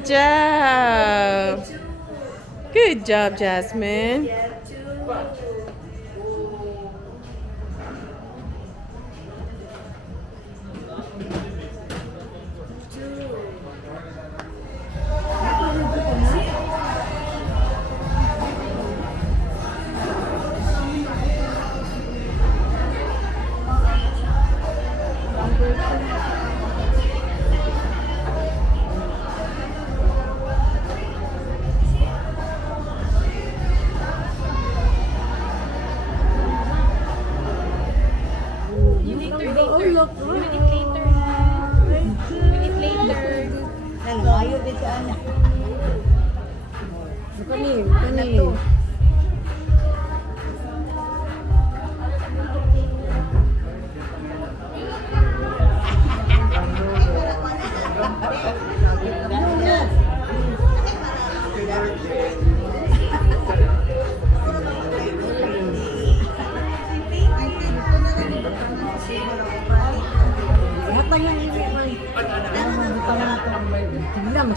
Good job. Good job, Jasmine.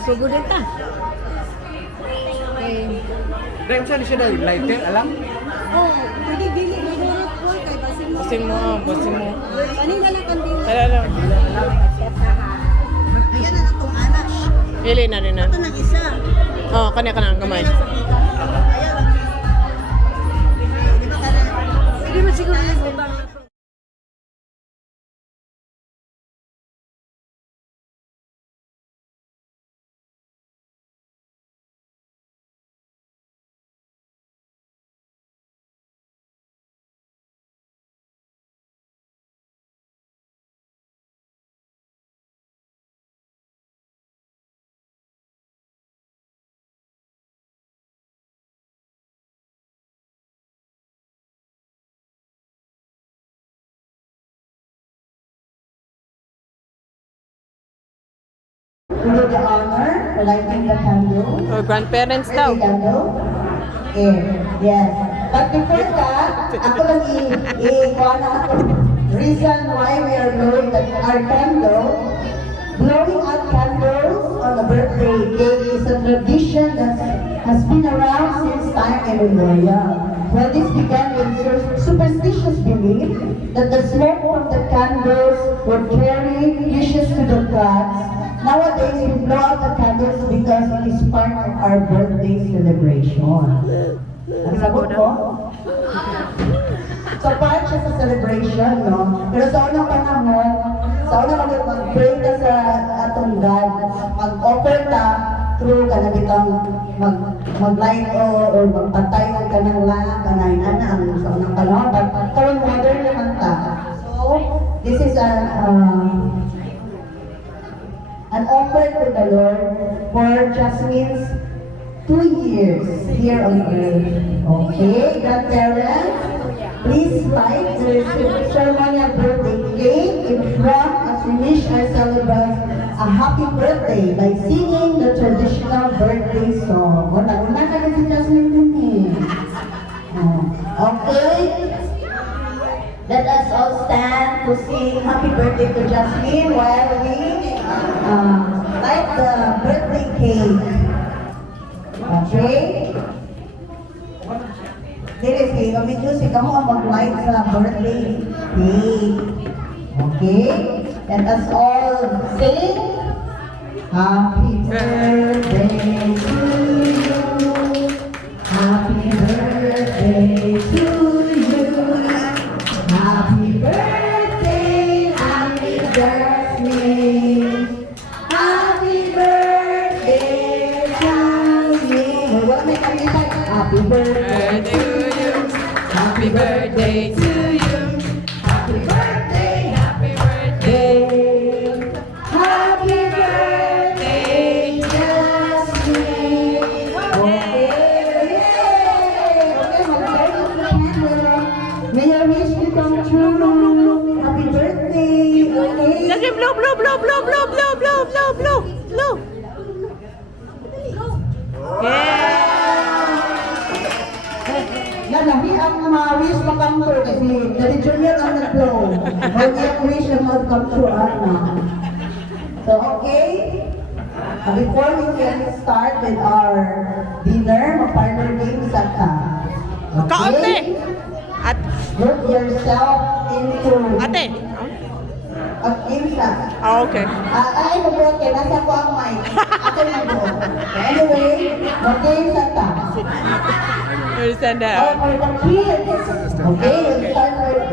Sugo din ta. Dahil saan siya dahil? Lighter, alam? Oh, hindi dili magurot po kay basin mo. Basin mo, basin mo. Kanina lang kandil. Kaya lang. Iyan na lang tong anak. Pili na rin na. Ito ng isa. Oh, kanya ka na ang kamay. Ayan. Di ba kana? Hindi mo siguro yung butang na to. We do the honor, lighting the candle. Oh, grandparents The daw. candle. Yes. But before that, ako lang i-kuha na ako. Reason why we are blowing our candle. Blowing out candles on a birthday cake is a tradition that has been around since time immemorial. Well, this began with superstitious belief that the smoke from the candles would carry wishes to the gods. Nowadays, we blow out the candles because it is part of our birthday celebration. Ang sagot ko? So, part siya sa celebration, no? Pero sa unang panahon, mag-pray ka sa atong God, mag-offer ka through kanabitang mag-light or magpatay ng kanang lang, kanayin na ang sa unang panahon. But karon modern naman ta. So, this is an offer to the Lord for Jasmine's 2 years here on earth. Okay, grandparents, please light the ceremonial birthday cake in front as we wish our celebrants a happy birthday by singing the traditional birthday song. Una ka rin si Jasmine din Okay? Let us all stand to sing happy birthday to Jasmine while we light the birthday cake. Okay? Dili, si Mami Juicy, kamu ang mag-light sa birthday cake. Okay? Let us all sing happy birthday to you. Happy birthday to you. Happy birthday, happy Jasmine. Happy birthday, Jasmine. Wala may kalitan. Happy birthday to you. Happy birthday to you. Happy birthday, happy birthday. Happy birthday, Jasmine. Okay. Okay, mag-light up the candle. May your wish become true. Happy birthday. Okay. Kasi blow, blow, blow, blow, blow, blow, blow, blow, blow, blow. Yeah. Lalahi ang wish come true kasi dari Junior ang nag-blow. Huwag yung wish ang mag-come true, Ana. So, okay? before we can start with our dinner, mag-partner games at Kaunti. At, Group yourself into ate. games na. Okay. Ay, mabuot kayo. Nasa ko ang mic. Ako mabuot. Anyway, mag-games at Understand that. for the kids. Okay,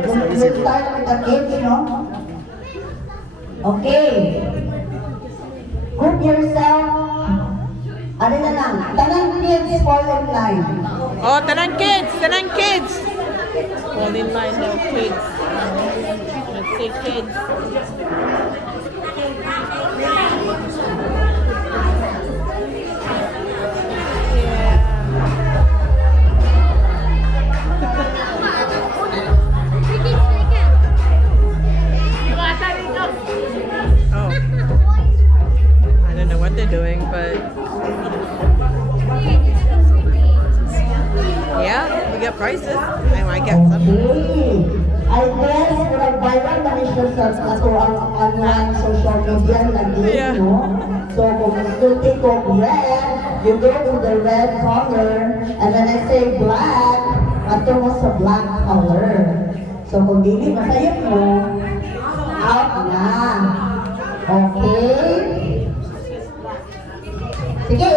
we'll start with the kids, no? Okay. Group yourself. Ano na lang? Tanang kids fall in line. Oh, tanang kids. Tanang kids. Fall in line now, kids. Let's say kids. Oh. I don't know what they're doing, but yeah, we got prices. I might get some. Okay. I guess nag-viral na rin siya sa ato ang online social media lagi, Yeah. no? So kung gusto take of red, you go to the red color, and when I say black, ato mo sa black color. So kung dili masayap mo, out na. Okay? Sige,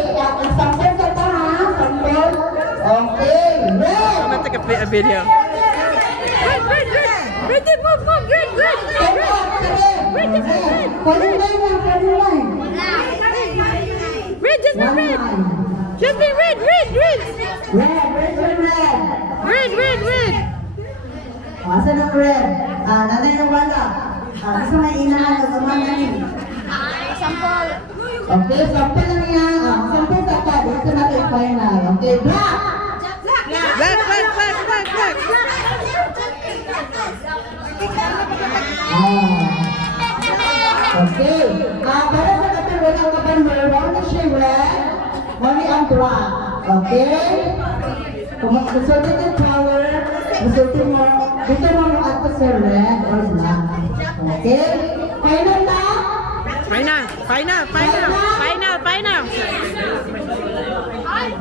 sample ka pa ha, sample. Okay, I'm red! gonna take a video. Red, move, red. Red, just be red. Just be red. Red. Asan ang red? Nanay ng wala. Gusto na inahan o gumanan niyo. Okay, sample na niya. Sample sa ka. Dito natin final. Okay, black! Black. Okay. Para sa katulad ang kapamber, wala siya red, wala ang black. Okay? Kung gusto dito yung color, gusto mo, dito mo at sa red or black. Okay? Final na? Final.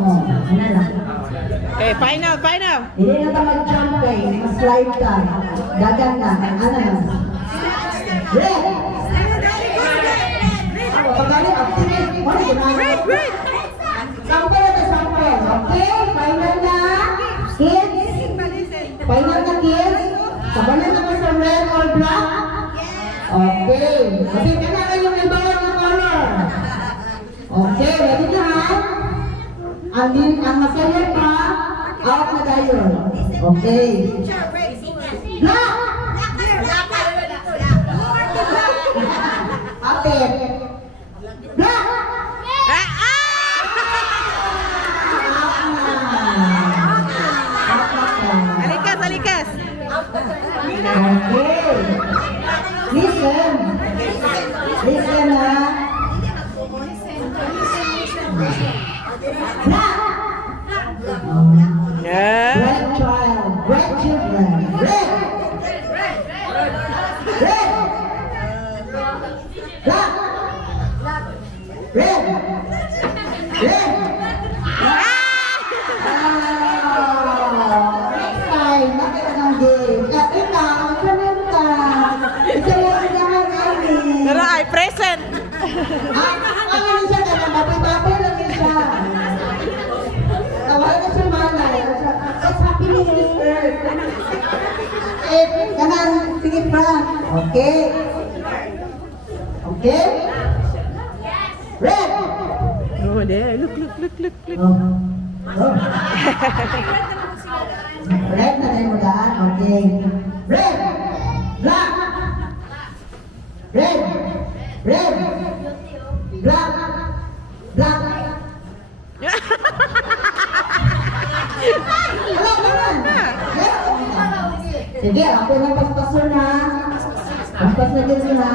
Oh, ano lang. Okay, final. Hindi na tayo mag-jump eh. Mas-slide ka. Dagan na. Ano na? Red! Pagkali, activate. Red. Sample na sample. Okay? Final na. Kids? Final na kids? Sabanan na ko sa red or black? Okay. Kasi kailangan yung iba na color. Okay, ready na ha? Ang masaya pa, out na tayo. Okay. Black! Apit. Black! Alikas. Okay. Listen. Listen ha. Black! Yeah. Red child, red children, red! Black! Red! Next time, bakit ang game? Ikaw, sunod ka. Ito yung hinahan namin. Pero I present. Ano siya ka na, mapapapay lang yun siya. Tawag na siya malay. What's happening in this earth? Kanan, sige pa. Okay. Okay? Red! Oh, there. Look. Red na tayo magaan. Okay. Red! Black! Red! Black! Wala naman! Sige, ako na paspaso na. Paspas na din na.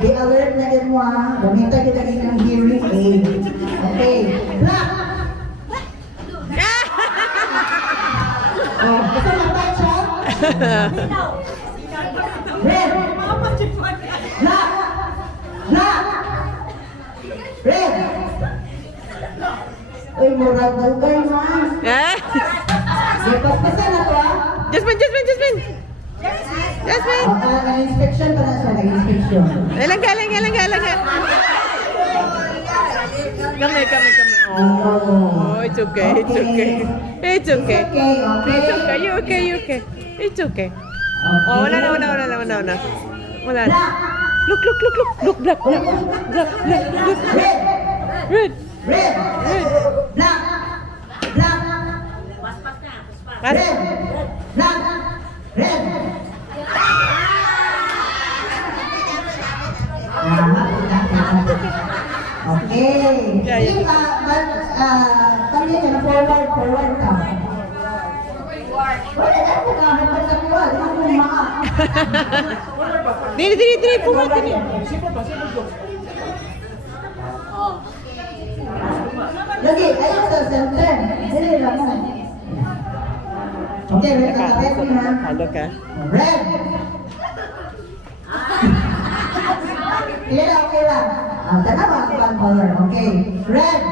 Di-alert na din mo ha. Gamitan kita ng hearing aid. Okay. Black! Oh, gusto mo ba siya? Red! Black! murag dugay man. Eh? Di paspasan na to ah. Jasmine, Jasmine, Jasmine! Jasmine! Nag-inspection pa na siya, nag-inspection. Lang ka. Kami. Oh, it's okay. It's okay. Okay, okay. You okay. It's okay. Oh, wala na. Wala na. Look. Black. Red. Red. Black. Red. Black. Red. Okay. Yeah. Kami na forward ka. Dili, pumunta ni. Lagi, ayun sa center. Dili lang. Okay, red ka, red na. Halo ka. Red. Okay lang. Tanawa ang one color. Okay. Red.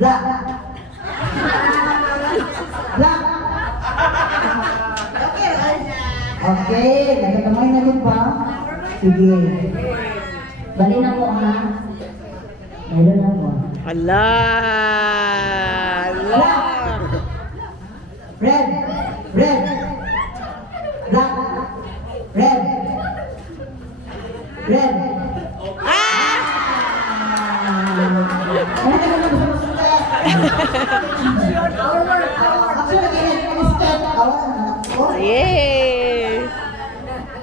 Black. Okay, nagkakamay na din ba? Sige. Bali na po ha. Meron na po. Ala. Red. Black. Red. Yay!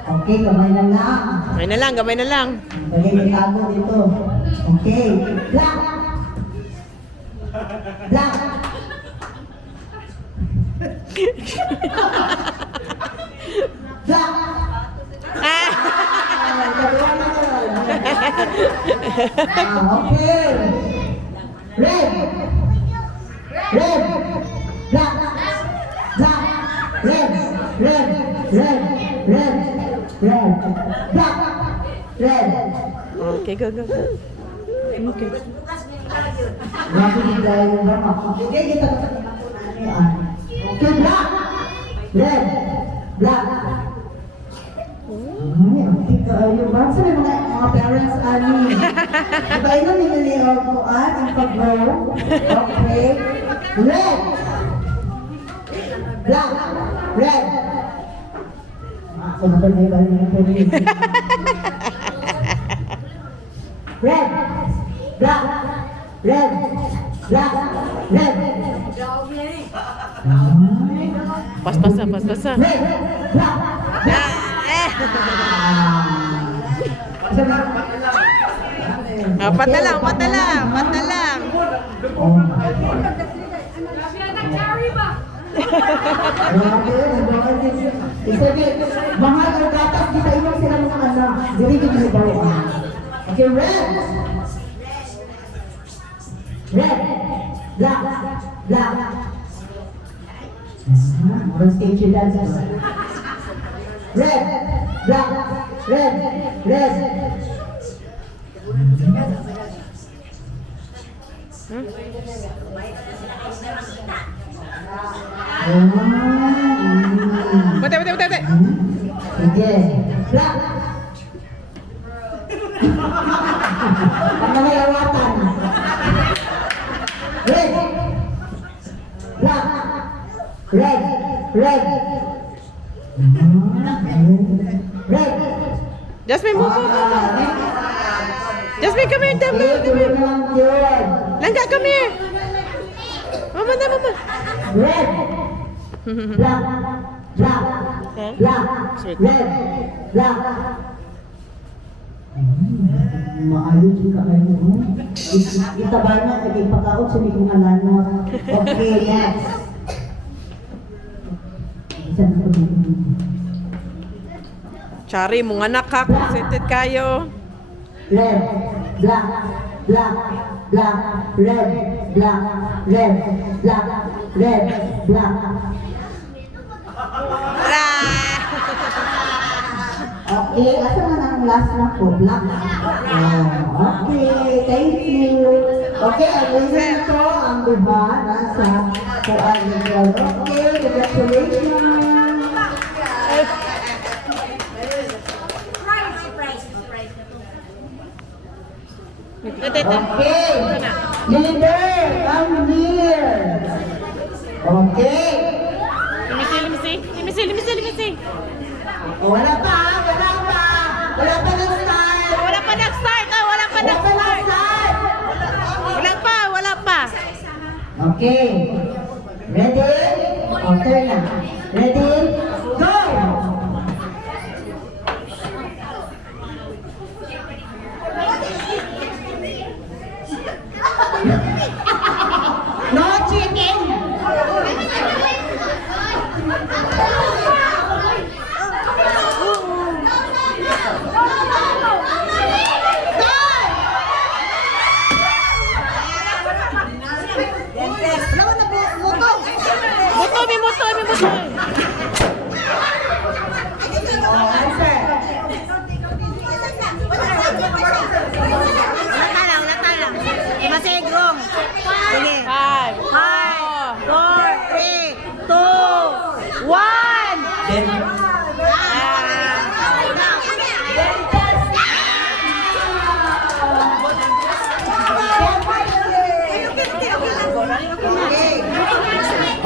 Okay, kamay na lang. Gamay na lang. Lagay may tago dito. Okay. Black. Okay. Red. Black. Red. Okay, go. Okay. Grabe din dahil yung drama. Okay, kita. Okay, black. Black. Ay, ang tika yung parang sa mga parents iba ina nililihaw ko ang pag-grow. Okay. Red. Black. So, napag-iba yung po rin. Red. Black. Pas-pasa. Red. Black. Apat na lang. Mahal ang gatas, kita ilang sila mga anak. Dili ko bawa. Okay, red. Black. Orang stage dance. Red. Black. Bate. Sige. Black. Ang mga lawatan. Red. Black. Red. Jasmine, move. Jasmine, come here. Langga, come here. Mama. Red. Black. Sweet. Red. Black. Maayos juga kayo. Itaba na, naging pagkaot sa likong alanot. Okay, next. Chari, mong anak ka. Consented kayo. Red, black, red, black. Okay, asa man ang last na po? Black. Okay, thank you. Okay, ang winner ko, ang diba, nasa Kuan Miguel. Okay, congratulations. Ito. Okay, leader, come here. Okay. Let me see. Wala pa nag-start. Wala pa nag-start. Wala pa. Okay. Ready? Okay na. Ready? Go! No chicken! Moto. Wala talang. Imasegrong. Sige. 5, 4, 3, 2, 1.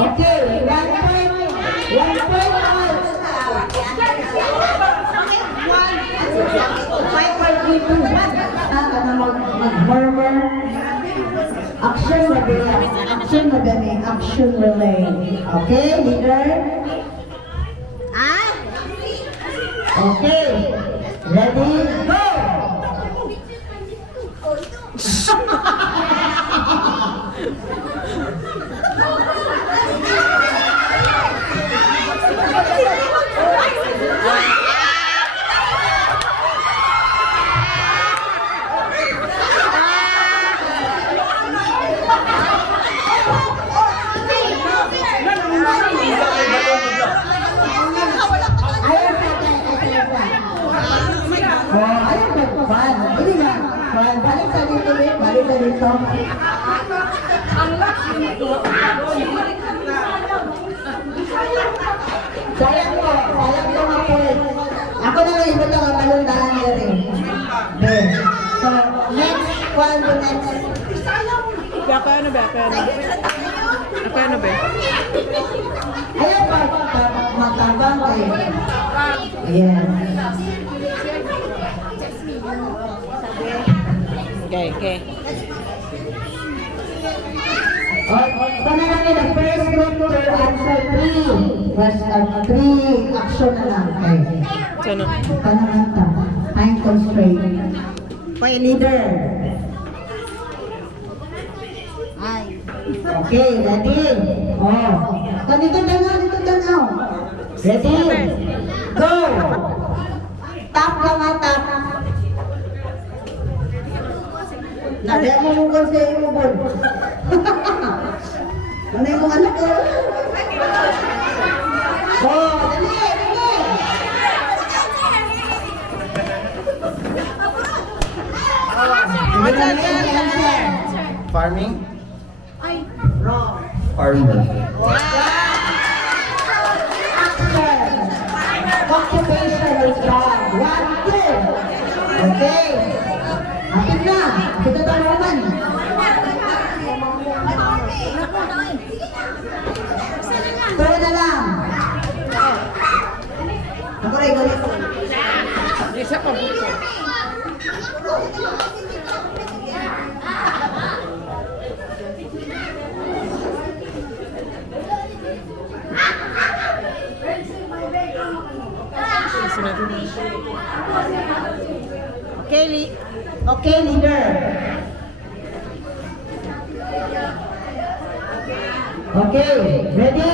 Okay, 1 point out. 5, 4, 3, 2, 1. Mag-murmur. Action relay. Okay, leader? Okay, ready, go! Balik sa dito. Sayang po nga po. Ako na lang iba ang malundahan niya rin. Okay. So, next one, the next. Paano ba? Ayan pa, matabang kayo. Ayan. Okay. Sana namin ang first group to answer 3. Question 3. Action na lang. Okay. Sana. Panamanta. Time constraint. May leader. Okay, ready? Oh. Dito tanaw. Ready? Go! Tap lang nga, tap. Nada mo mong sa iyo mo. Ano yung anak ko? Oh, dali. Farming? Wrong. Farmer. Action. Occupational job. 1, 2. Okay. Atin na. Kita tayo naman. Pero na lang. Ako rin galit. Isa pa buto. Okay, leader. Okay, ready?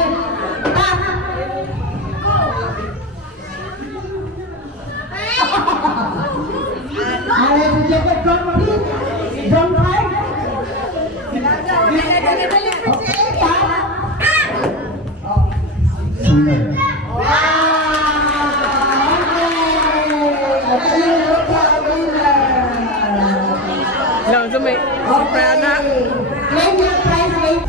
Tap! Alright, we get the drum beat. Drum part. Okay, tap. Wow! Okay. Brianna. Claim your prize, mate.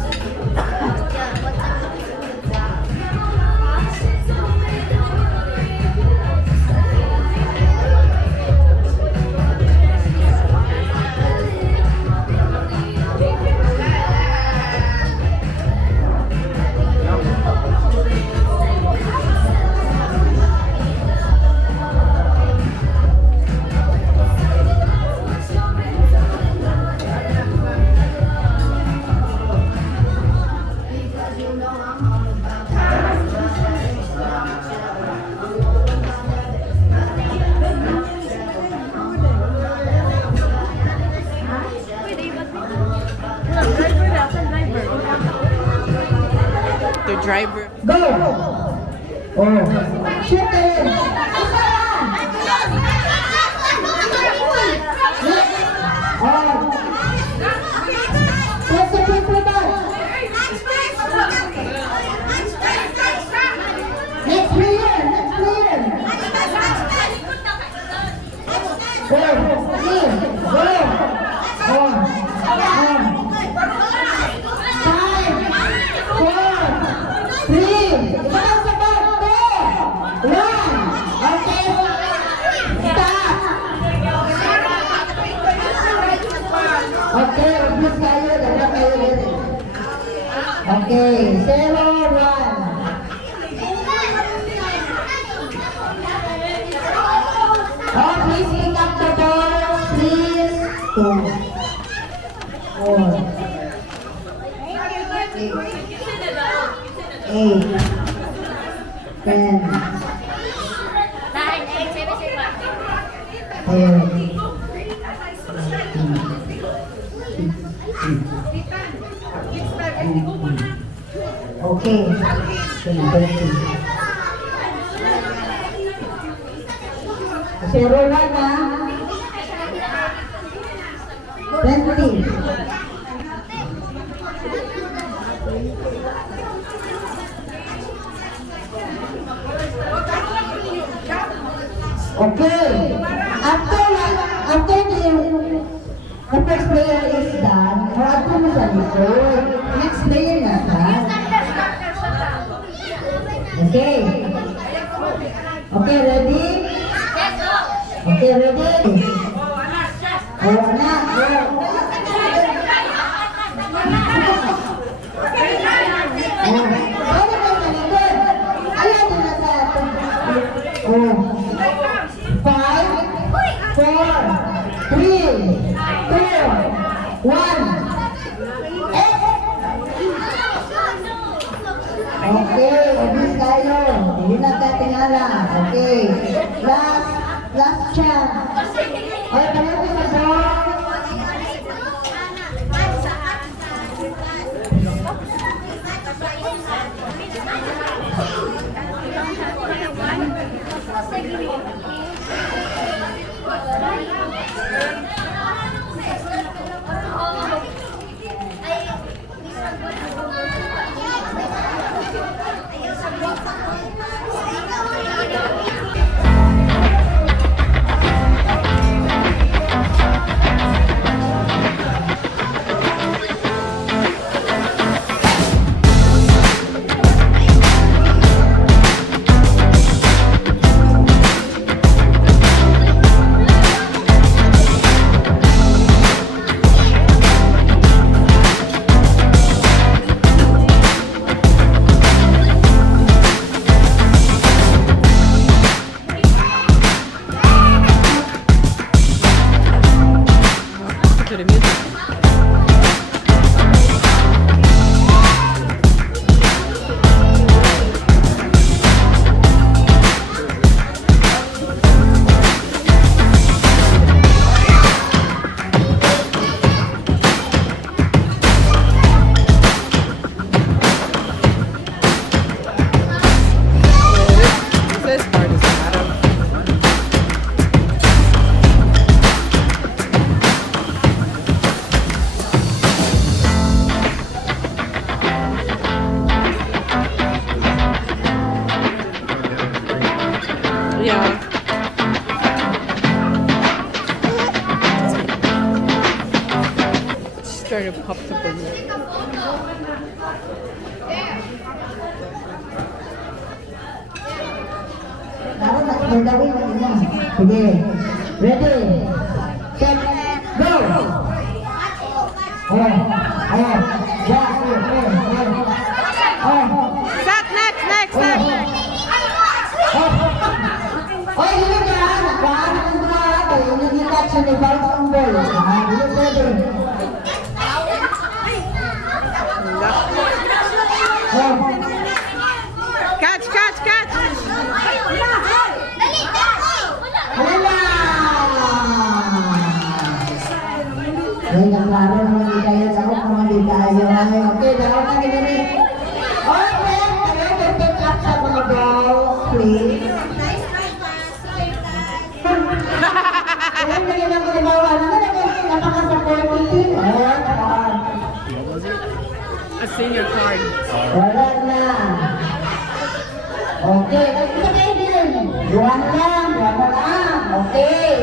The driver. Go! Oh. Shoot it! Oh. What's the people about? Next player! Next player! Go! Clear! Go! On! On! 5, 4, 3, stop the ball, 2, 1. Okay, stop. Okay, ubus kayo, dala kayo dito. Okay, 0, 1. Oh, please pick up the ball, please. 2, 4, 8, 10, 11, okay. 0, 1 na. 20. Okay. After the first player is done, or after mo sa likod, next player na ka. Okay. Okay, ready? Okay, ready? Oh, anak. Oh. 5, 4, 3, 2, 1. Okay, ubus kayo. Hindi na tayo tingala. Okay. Last chance. Okay, palatin na po. kind of popsicle. Dapat nak berdawin lagi ni. Sige. Ready. Set. Go. Oh. Ya. Zach, next. Oh, ini kan. Kan semua ini catch ni bounce on ball. Ini ready. Catch. Yang laro naman di kayo sa ako naman di kayo. Okay, dalawa na gini. Okay, kayo pick up sa mga balls, please. Ayan, ganyan ang kulibawa. Napaka-supportive. Ayan, ayan. A senior card. Wala na. Okay, kita kayo din. Dua na lang. Okay.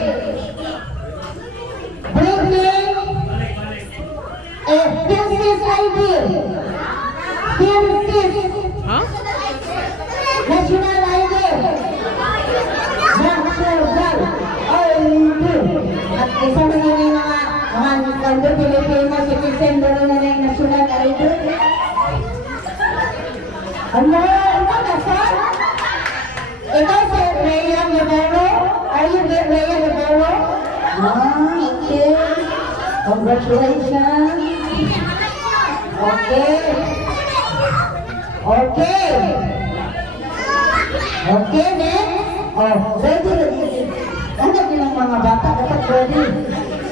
Bringing Princess ID. Huh? National ID. National ID. At isa na yun yung mga kando Pilipino, citizen doon na yung national ID. Ano? Ano na, sir? Ikaw si Rhea Rivero? Are you Rhea Rivero? Okay. Congratulations. Okay, next. Oh, ready. Ano din ang mga bata? Dapat ready.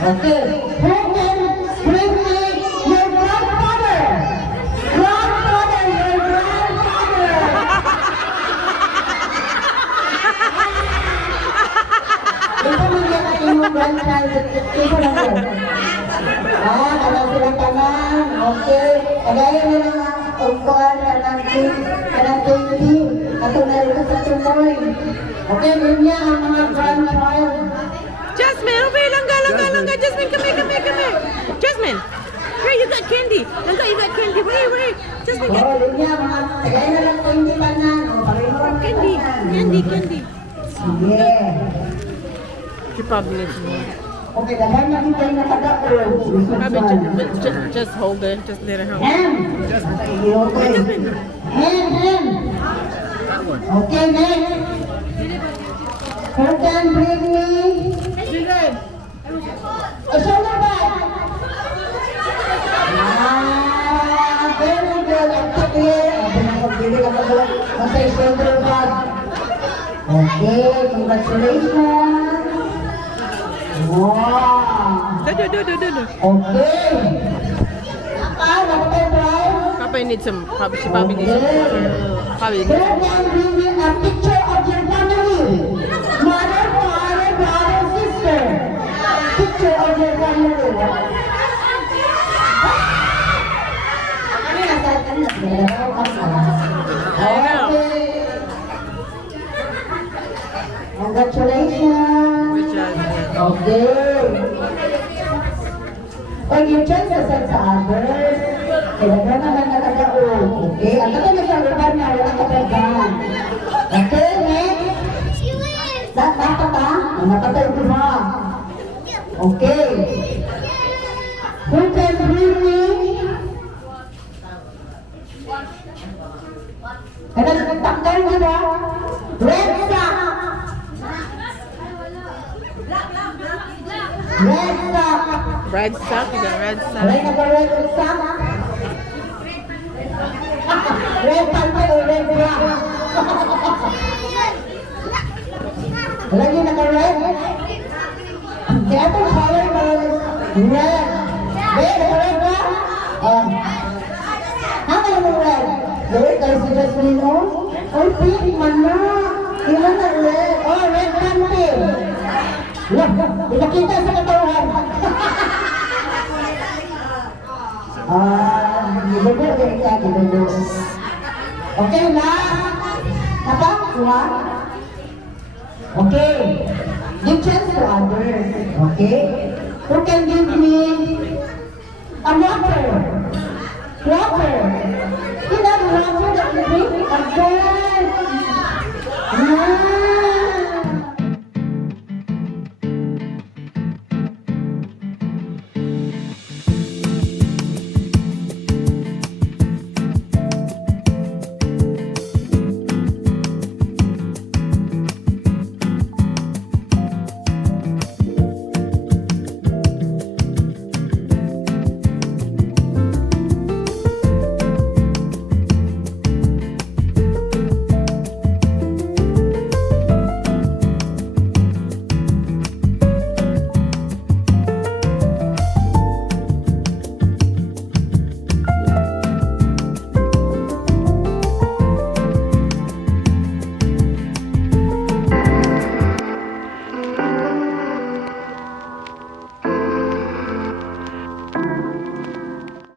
Okay. Who can bring me your grandfather? Your grandfather. Ito mo yan ang inyong grandchild. Ito lang yun. Ano silang tanan? Okay. Kagaya nyo na upuan kanang 20. Ato na rin sa tumoy. Okay, niya ang mga grandchild. Jasmine, over here, langga. Jasmine, come here. Jasmine, here, you got candy. Langga, you got candy. Wait. Jasmine, get Niya mga kagaya na lang 20 tanan. candy. Sige. She probably needs more. Okay, dahil na kita yung nakadako. Probably just hold it. Just let her help. Hand. Okay, next. Who can bring me? A shoulder bag. Very good. Pinapagbili ka pa doon. Nasa shoulder bag. Okay, congratulations. Wow. Do. Okay. Papa needs some. She probably needs some water. Probably Who can bring me a picture of your family? Mother, father, brother, sister. Picture of your family. Okay. Congratulations. Good job. Okay. Pag yung chance sa others, kailangan naman nakagaon. Okay? Ang naman sa lugar na wala kapagan. Okay, next. Dapat ba? Napatay ko ba? Okay. Who can bring me? Kaya nagtanggal mo ba? Red sock. Red sock. Red sock. You got red sock. Red sock. Red pantay o red bra. Lagi naka-red. Kaya itong color ba? Red. Red, naka-red ba? Hanga mo red. Red, kayo si Jasmine, oh. Oh, pink man na. Ilan na red? Oh, red panty. Ipakita sa katawan. Gibubo din ka, gibubo. Okay, last. Napakwa. Okay. Give chance to others. Okay? Who can give me Water. You know water that you drink, a gold